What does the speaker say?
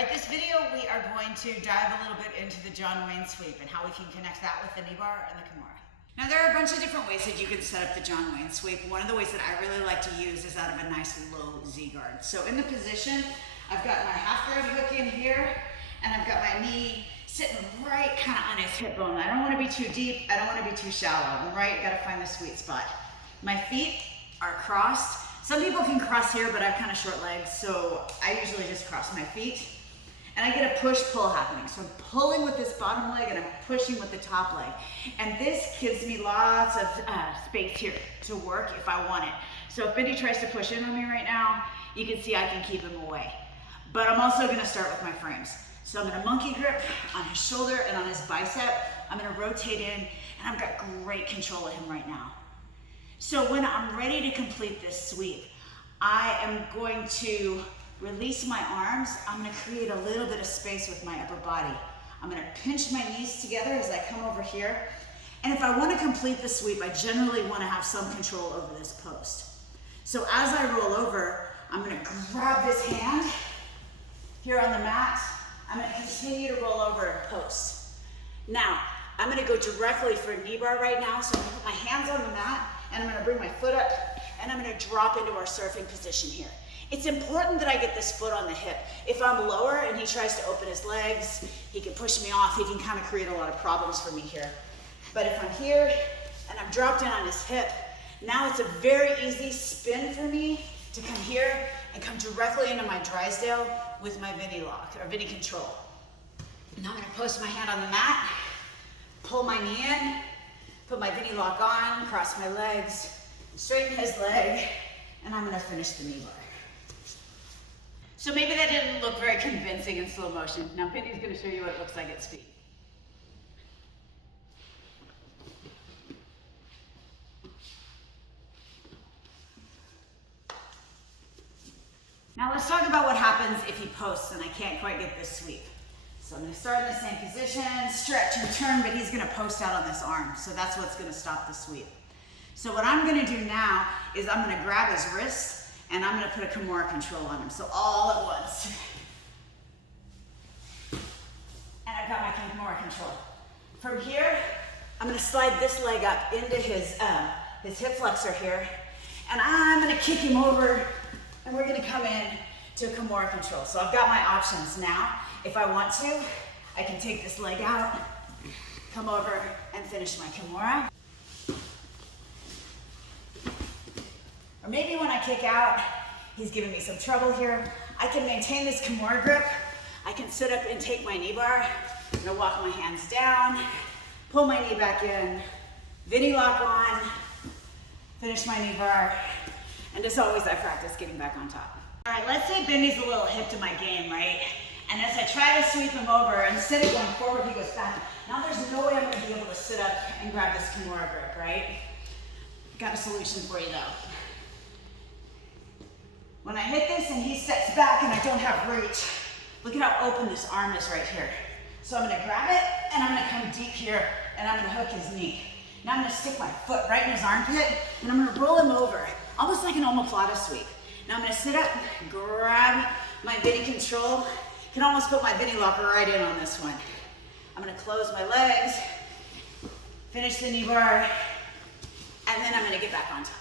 All right, this video we are going to dive a little bit into the John Wayne sweep and how we can connect that with the Kneebar and the Kimura. Now there are a bunch of different ways that you can set up the John Wayne sweep. One of the ways that I really like to use is out of a nice low Z guard. So in the position, I've got my half guard hook in here, and I've got my knee sitting right kind of on his hip bone. I don't want to be too deep, I don't want to be too shallow, right? Got to find the sweet spot. My feet are crossed. Some people can cross here, but I have kind of short legs, so I usually just cross my feet. And I get a push-pull happening. So I'm pulling with this bottom leg and I'm pushing with the top leg. And this gives me lots of space here to work if I want it. So if Bendy tries to push in on me right now, you can see I can keep him away. But I'm also gonna start with my frames. So I'm gonna monkey grip on his shoulder and on his bicep. I'm gonna rotate in, and I've got great control of him right now. So when I'm ready to complete this sweep, I am going to release my arms. I'm gonna create a little bit of space with my upper body. I'm gonna pinch my knees together as I come over here. And if I wanna complete the sweep, I generally wanna have some control over this post. So as I roll over, I'm gonna grab this hand here on the mat. I'm gonna continue to roll over and post. Now, I'm gonna go directly for a Kneebar right now. So I'm gonna put my hands on the mat and I'm gonna bring my foot up and I'm gonna drop into our surfing position here. It's important that I get this foot on the hip. If I'm lower and he tries to open his legs, he can push me off. He can kind of create a lot of problems for me here. But if I'm here and I'm dropped in on his hip, now it's a very easy spin for me to come here and come directly into my Drysdale with my Bendy lock, or Bendy control. Now I'm gonna post my hand on the mat, pull my knee in, put my Bendy lock on, cross my legs, straighten his leg, and I'm gonna finish the Kneebar. So maybe that didn't look very convincing in slow motion. Now Bendy's gonna show you what it looks like at speed. Now let's talk about what happens if he posts and I can't quite get this sweep. So I'm gonna start in the same position, stretch and turn, but he's gonna post out on this arm. So that's what's gonna stop the sweep. So what I'm gonna do now is I'm gonna grab his wrist and I'm gonna put a Kimura control on him. So all at once. And I've got my Kimura control. From here, I'm gonna slide this leg up into his hip flexor here. And I'm gonna kick him over and we're gonna come in to Kimura control. So I've got my options now. If I want to, I can take this leg out, come over and finish my Kimura. Or maybe when I kick out, he's giving me some trouble here. I can maintain this Kimura grip. I can sit up and take my Kneebar. I'm gonna walk my hands down, pull my knee back in, Bendy lock on, finish my Kneebar, and as always, I practice getting back on top. All right, let's say Bendy's a little hip to my game, right? And as I try to sweep him over, instead of going forward, he goes back. Now there's no way I'm gonna be able to sit up and grab this Kimura grip, right? Got a solution for you though. When I hit this and he steps back and I don't have reach, look at how open this arm is right here. So I'm gonna grab it and I'm gonna come deep here and I'm gonna hook his knee. Now I'm gonna stick my foot right in his armpit and I'm gonna roll him over, almost like an omoplata sweep. Now I'm gonna sit up, grab my Bendy control, can almost put my Bendy locker right in on this one. I'm gonna close my legs, finish the Kneebar, and then I'm gonna get back on top.